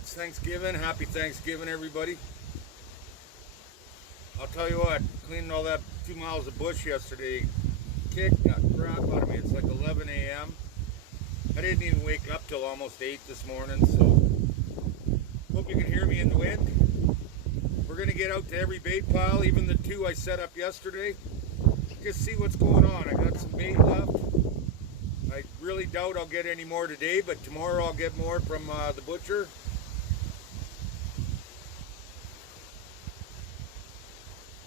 It's Thanksgiving. Happy Thanksgiving, everybody. I'll tell you what, cleaning all that 2 miles of bush yesterday kicked the crap out of me. It's like 11 a.m. I didn't even wake up till almost 8 this morning, so hope you can hear me in the wind. We're going to get out to every bait pile, even the 2 I set up yesterday. Just see what's going on. I got some bait left. I really doubt I'll get any more today, but tomorrow I'll get more from the butcher.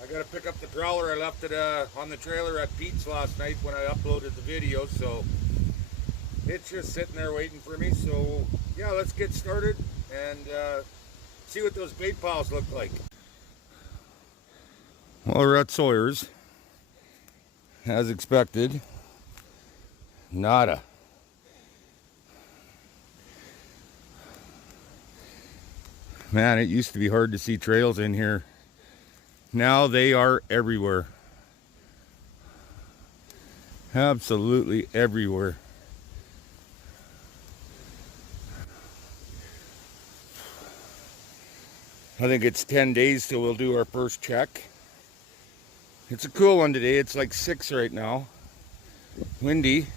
I got to pick up the trawler. I left it on the trailer at Pete's last night when I uploaded the video, so it's just sitting there waiting for me. So yeah, let's get started and see what those bait piles look like. Well, we're at Sawyer's, as expected. Nada. Man, it used to be hard to see trails in here. Now they are everywhere. Absolutely everywhere. I think it's 10 days till we'll do our first check. It's a cool one today. It's like 6 right now. Windy.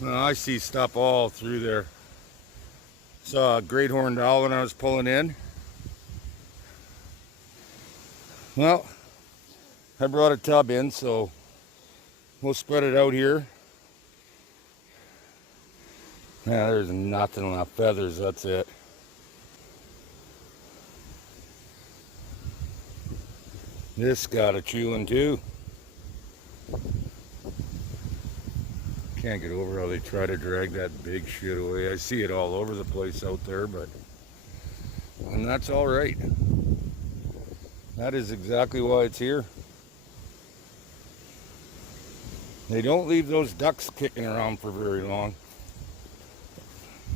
Well, I see stuff all through there. Saw a great horned owl when I was pulling in. Well, I brought a tub in, so we'll spread it out here. Yeah, there's nothing left. Feathers, that's it. This got a chewing too. Can't get over how they try to drag that big shit away. I see it all over the place out there, but and that's all right. That is exactly why it's here. They don't leave those ducks kicking around for very long.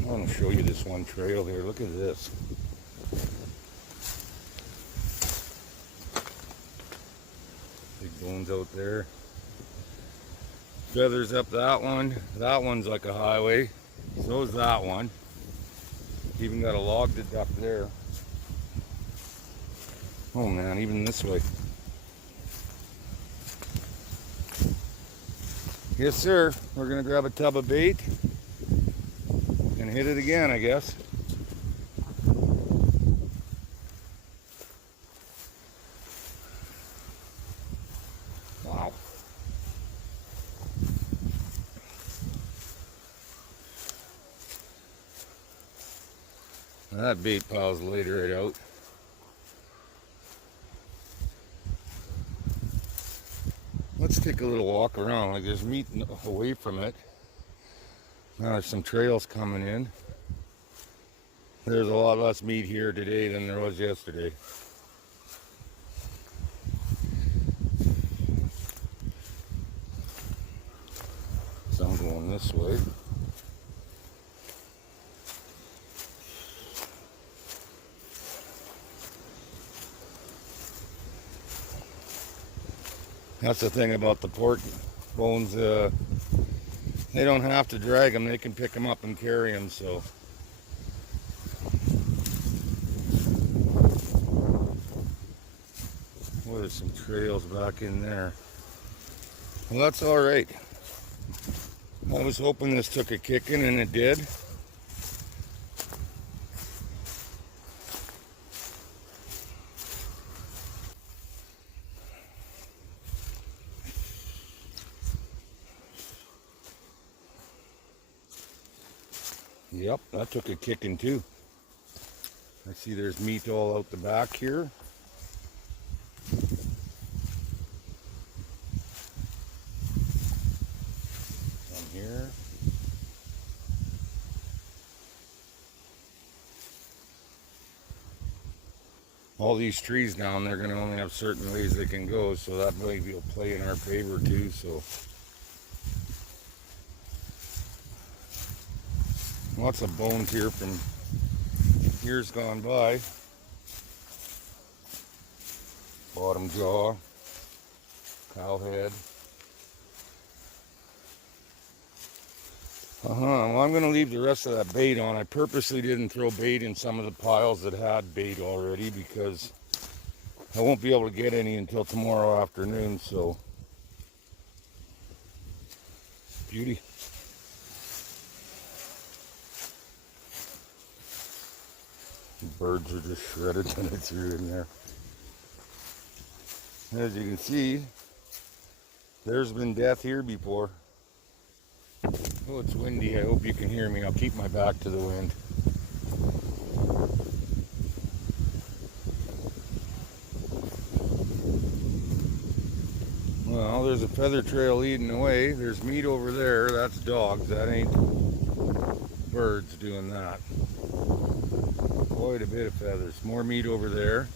I want to show you this one trail here. Look at this. Big bones out there. Feathers up that one. That one's like a highway. So is that one. Even got a log to duck there. Oh man, even this way. Yes sir, we're gonna grab a tub of bait and hit it again, I guess. Wow. That bait pile's laid right out. Let's take a little walk around. Like there's meat away from it. Now there's some trails coming in. There's a lot less meat here today than there was yesterday. So I'm going this way. That's the thing about the pork bones. They don't have to drag them. They can pick them up and carry them. So well, there's some trails back in there. Well, that's all right. I was hoping this took a kicking, and it did. Yep, that took a kicking too. I see there's meat all out the back here. Down here. All these trees down there are going to only have certain ways they can go, so that maybe will play in our favor too. So lots of bones here from years gone by. Bottom jaw, cow head. Well, I'm going to leave the rest of that bait on. I purposely didn't throw bait in some of the piles that had bait already because I won't be able to get any until tomorrow afternoon, so beauty. The birds are just shredded when I threw in there. As you can see, there's been death here before. Oh, it's windy. I hope you can hear me. I'll keep my back to the wind. Well, there's a feather trail leading away. There's meat over there. That's dogs. That ain't birds doing that. Quite a bit of feathers. More meat over there.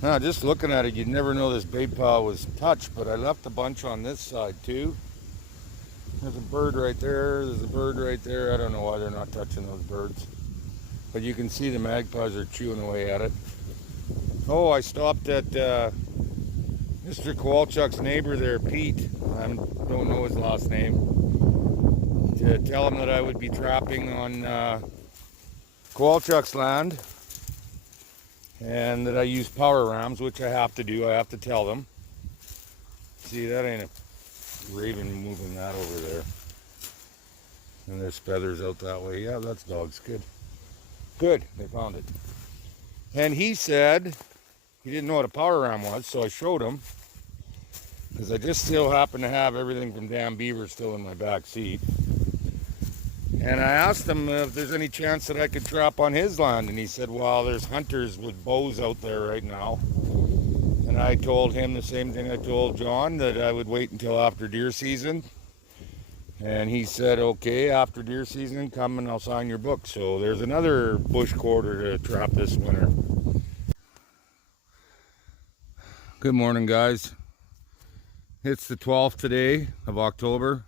Now, just looking at it, you'd never know this bait pile was touched, but I left a bunch on this side too. There's a bird right there. There's a bird right there. I don't know why they're not touching those birds. But you can see the magpies are chewing away at it. Oh, I stopped at Mr. Kowalczuk's neighbor there, Pete. I don't know his last name. To tell him that I would be trapping on Kowalczuk's land. And that I use power rams, which I have to do. I have to tell them. See, that ain't a raven moving that over there. And there's feathers out that way. Yeah, that's dogs. Good. Good. They found it. And he said he didn't know what a power ram was, so I showed him. Because I just still happen to have everything from damn beaver still in my back seat. And I asked him if there's any chance that I could trap on his land. And he said, well, there's hunters with bows out there right now. And I told him the same thing I told John, that I would wait until after deer season. And he said, okay, after deer season, come and I'll sign your book. So there's another bush quarter to trap this winter. Good morning, guys. It's the 12th today of October.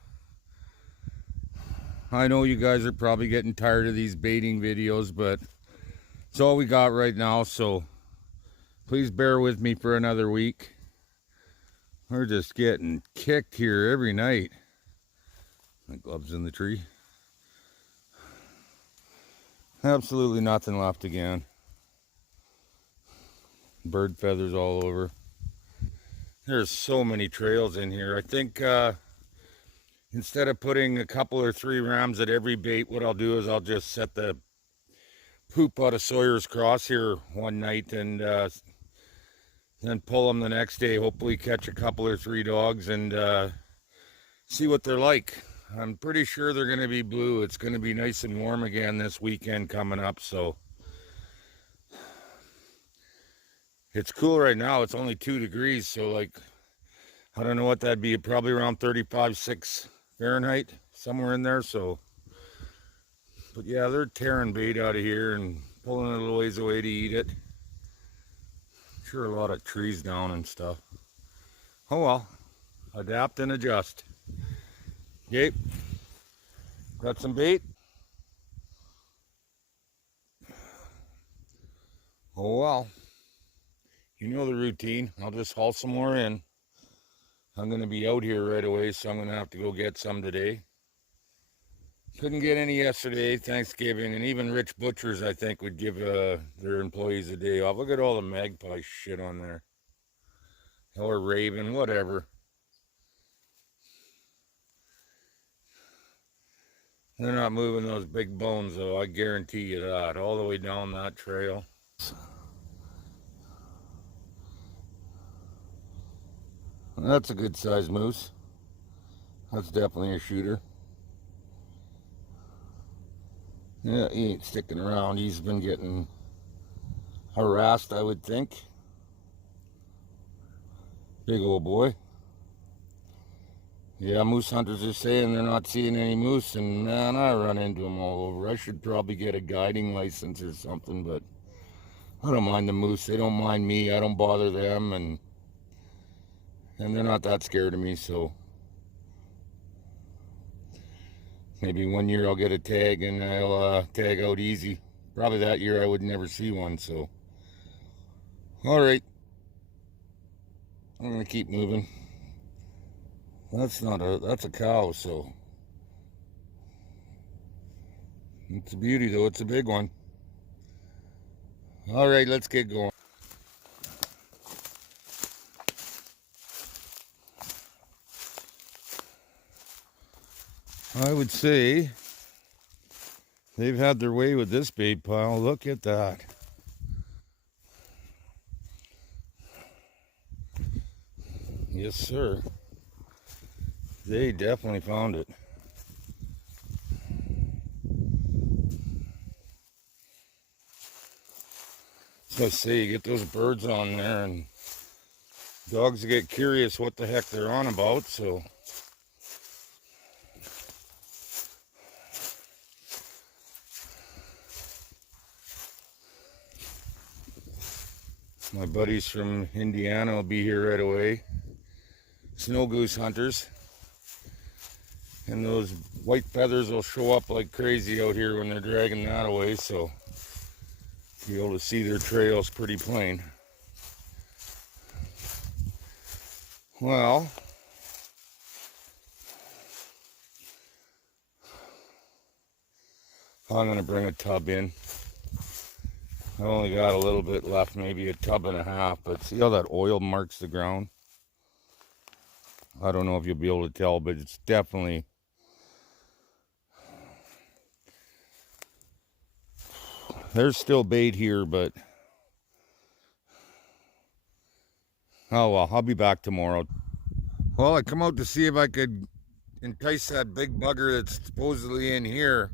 I know you guys are probably getting tired of these baiting videos, but it's all we got right now, so please bear with me for another week. We're just getting kicked here every night. My gloves in the tree. Absolutely nothing left again. Bird feathers all over. There's so many trails in here. I think instead of putting a couple or 3 rams at every bait, what I'll do is I'll just set the poop out of Sawyer's cross here one night and then pull them the next day. Hopefully catch a couple or 3 dogs and see what they're like. I'm pretty sure they're going to be blue. It's going to be nice and warm again this weekend coming up, so it's cool right now. It's only 2 degrees, so like, I don't know what that'd be, probably around 35.6 Fahrenheit, somewhere in there. So, but yeah, they're tearing bait out of here and pulling it a little ways away to eat it. Sure, a lot of trees down and stuff. Oh well, adapt and adjust. Okay, got some bait. Oh well, you know the routine. I'll just haul some more in. I'm going to be out here right away, so I'm going to have to go get some today. Couldn't get any yesterday, Thanksgiving, and even rich butchers, I think, would give their employees a day off. Look at all the magpie shit on there. Or raven, whatever. They're not moving those big bones, though, I guarantee you that, all the way down that trail. That's a good sized moose. That's definitely a shooter. Yeah, he ain't sticking around. He's been getting harassed, I would think. Big old boy. Yeah, moose hunters are saying they're not seeing any moose, and man, I run into them all over. I should probably get a guiding license or something, but I don't mind the moose. They don't mind me. I don't bother them, and they're not that scared of me, so maybe one year I'll get a tag and I'll tag out easy. Probably that year I would never see one, so. All right. I'm going to keep moving. That's a cow, so it's a beauty though. It's a big one. All right, let's get going. I would say they've had their way with this bait pile. Look at that. Yes, sir. They definitely found it. So I say, you get those birds on there and dogs get curious what the heck they're on about, so. My buddies from Indiana will be here right away. Snow goose hunters. And those white feathers will show up like crazy out here when they're dragging that away, so you'll be able to see their trails pretty plain. Well, I'm going to bring a tub in. I only got a little bit left, maybe a tub and a half, but see how that oil marks the ground? I don't know if you'll be able to tell, but it's definitely... There's still bait here, but... Oh well, I'll be back tomorrow. Well, I come out to see if I could entice that big bugger that's supposedly in here.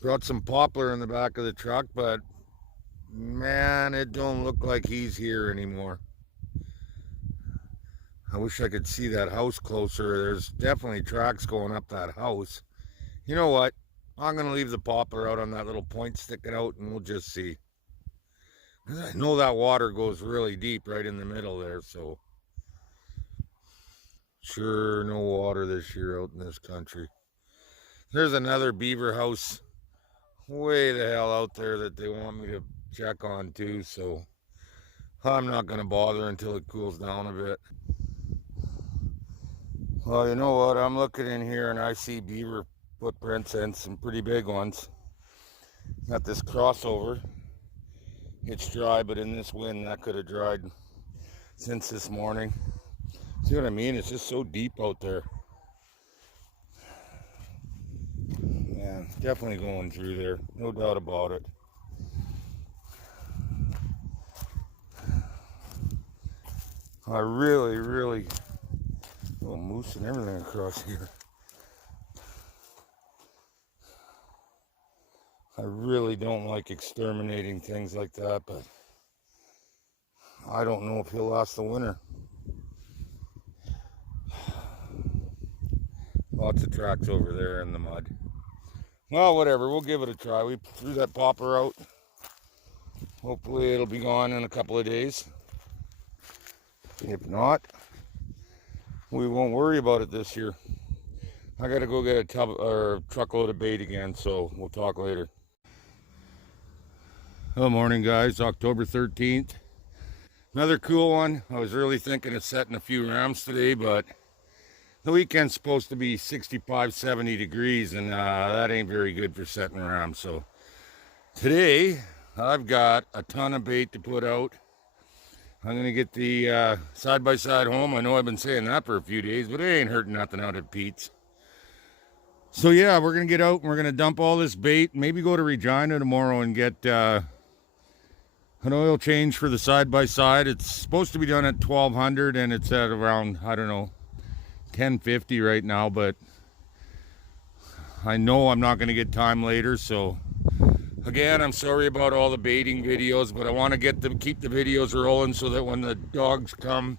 Brought some poplar in the back of the truck, but man, it don't look like he's here anymore. I wish I could see that house closer. There's definitely tracks going up that house. You know what? I'm going to leave the poplar out on that little point sticking out and we'll just see. I know that water goes really deep right in the middle there, so. Sure, no water this year out in this country. There's another beaver house way the hell out there that they want me to check on too, so I'm not going to bother until it cools down a bit. Well, you know what? I'm looking in here and I see beaver footprints and some pretty big ones. Got this crossover. It's dry, but in this wind that could have dried since this morning. See what I mean? It's just so deep out there. Yeah, definitely going through there. No doubt about it. I really... Oh, moose and everything across here. I really don't like exterminating things like that, but I don't know if he'll last the winter. Lots of tracks over there in the mud. Well, whatever, we'll give it a try. We threw that popper out. Hopefully it'll be gone in a couple of days. If not, we won't worry about it this year. I gotta go get a tub or truckload of bait again, so we'll talk later. Good morning, guys. October 13th. Another cool one. I was really thinking of setting a few rams today, but the weekend's supposed to be 65, 70 degrees, and that ain't very good for setting rams. So today, I've got a ton of bait to put out. I'm going to get the side-by-side home. I know I've been saying that for a few days, but it ain't hurting nothing out at Pete's. So yeah, we're going to get out and we're going to dump all this bait. Maybe go to Regina tomorrow and get an oil change for the side-by-side. It's supposed to be done at 1200 and it's at around, I don't know, 1050 right now, but I know I'm not going to get time later, so again, I'm sorry about all the baiting videos, but I want to keep the videos rolling so that when the dogs come,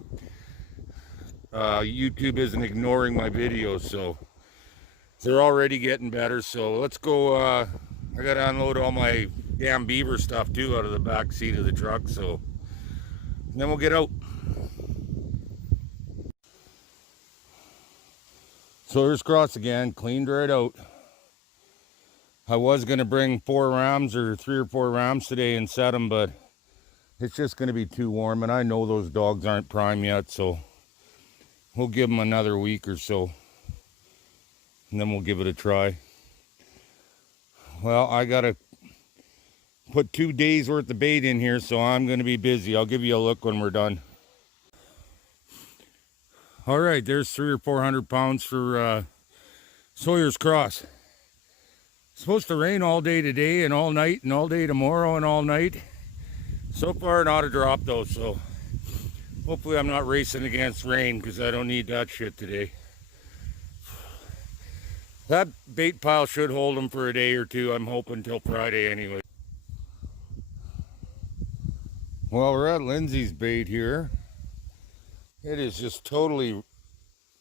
YouTube isn't ignoring my videos. So they're already getting better. So let's go. I got to unload all my damn beaver stuff too out of the back seat of the truck. So then we'll get out. Sawyer's Cross again, cleaned right out. I was going to bring 4 rams or 3 or 4 rams today and set them, but it's just going to be too warm, and I know those dogs aren't prime yet, so we'll give them another week or so, and then we'll give it a try. Well, I gotta put 2 days worth of bait in here, so I'm gonna be busy. I'll give you a look when we're done. All right, there's 300 or 400 pounds for Sawyer's Cross. It's supposed to rain all day today and all night and all day tomorrow and all night. So far, not a drop though, so hopefully I'm not racing against rain because I don't need that shit today. That bait pile should hold them for a day or two. I'm hoping till Friday anyway. Well, we're at Lindsay's bait here. It is just totally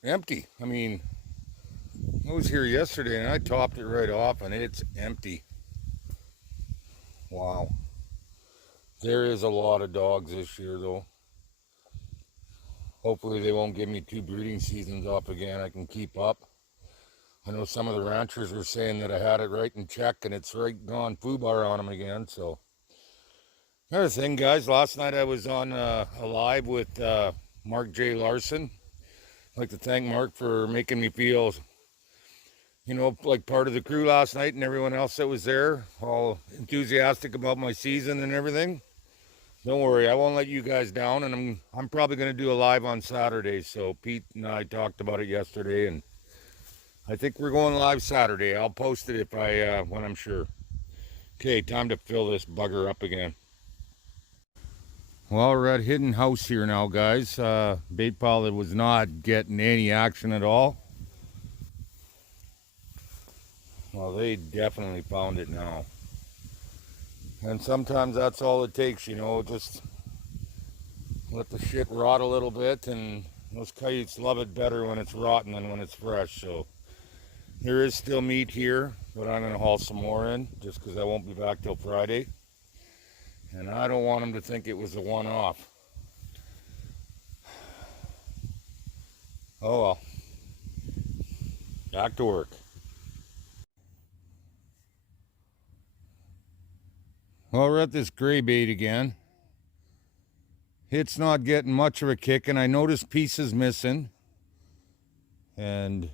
empty. I mean, I was here yesterday and I topped it right off and it's empty. Wow. There is a lot of dogs this year though. Hopefully they won't give me 2 breeding seasons up again. I can keep up. I know some of the ranchers were saying that I had it right in check and it's right gone foobar on them again. So another thing, guys, last night I was on a live with Mark J. Larson. I'd like to thank Mark for making me feel, you know, like part of the crew last night, and everyone else that was there, all enthusiastic about my season and everything. Don't worry, I won't let you guys down, and I'm probably going to do a live on Saturday. So Pete and I talked about it yesterday, and I think we're going live Saturday. I'll post it if when I'm sure. Okay, time to fill this bugger up again. Well, we're at Hidden House here now, guys. Bait pile that was not getting any action at all. Well, they definitely found it now. And sometimes that's all it takes, you know, just let the shit rot a little bit, and those coyotes love it better when it's rotten than when it's fresh. So there is still meat here, but I'm going to haul some more in just because I won't be back till Friday. And I don't want them to think it was a one-off. Oh well. Back to work. Well, we're at this gray bait again. It's not getting much of a kick, and I noticed pieces missing. And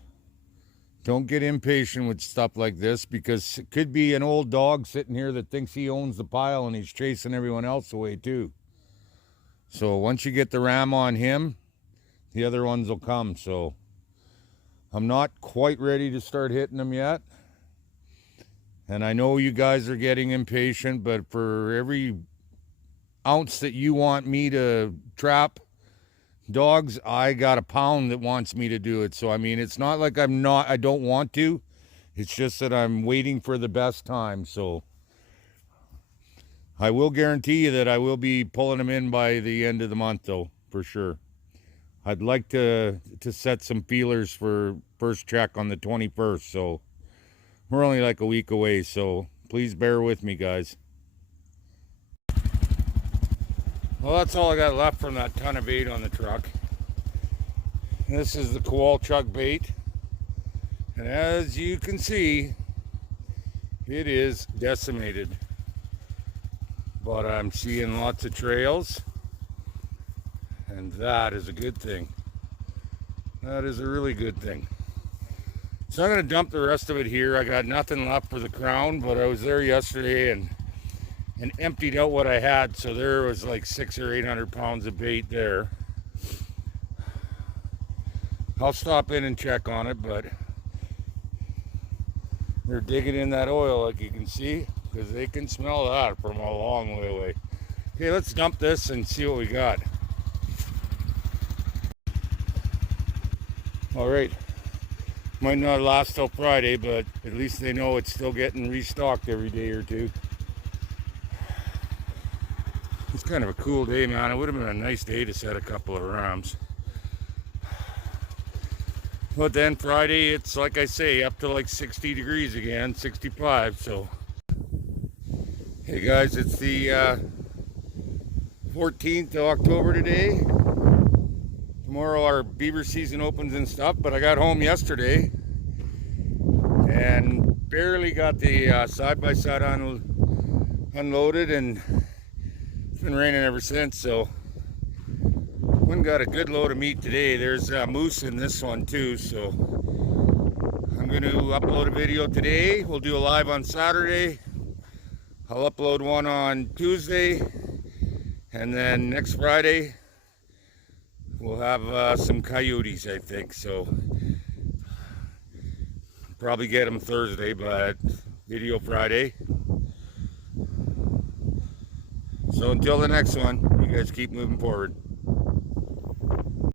don't get impatient with stuff like this, because it could be an old dog sitting here that thinks he owns the pile and he's chasing everyone else away too. So once you get the ram on him, the other ones will come. So I'm not quite ready to start hitting them yet. And I know you guys are getting impatient, but for every ounce that you want me to trap dogs, I got a pound that wants me to do it. So, I mean, it's not like I don't want to. It's just that I'm waiting for the best time. So I will guarantee you that I will be pulling them in by the end of the month, though, for sure. I'd like to set some feelers for first check on the 21st. So we're only like a week away, so please bear with me, guys. Well, that's all I got left from that ton of bait on the truck. This is the Coyote bait. And as you can see, it is decimated. But I'm seeing lots of trails, and that is a good thing. That is a really good thing. So I'm going to dump the rest of it here. I got nothing left for the crown, but I was there yesterday and emptied out what I had. So there was like 600 or 800 pounds of bait there. I'll stop in and check on it, but they're digging in that oil, like you can see, because they can smell that from a long way away. Okay, let's dump this and see what we got. All right. Might not last till Friday, but at least they know it's still getting restocked every day or two. It's kind of a cool day, man. It would have been a nice day to set a couple of rams. But then Friday, it's like I say, up to like 60 degrees again, 65, so. Hey guys, it's the 14th of October today. Tomorrow our beaver season opens and stuff, but I got home yesterday and barely got the side-by-side unloaded, and it's been raining ever since. So went One got a good load of meat today. There's moose in this one too, so I'm going to upload a video today. We'll do a live on Saturday. I'll upload one on Tuesday, and then next Friday we'll have some coyotes, I think. So probably get them Thursday, but video Friday. So until the next one, you guys keep moving forward.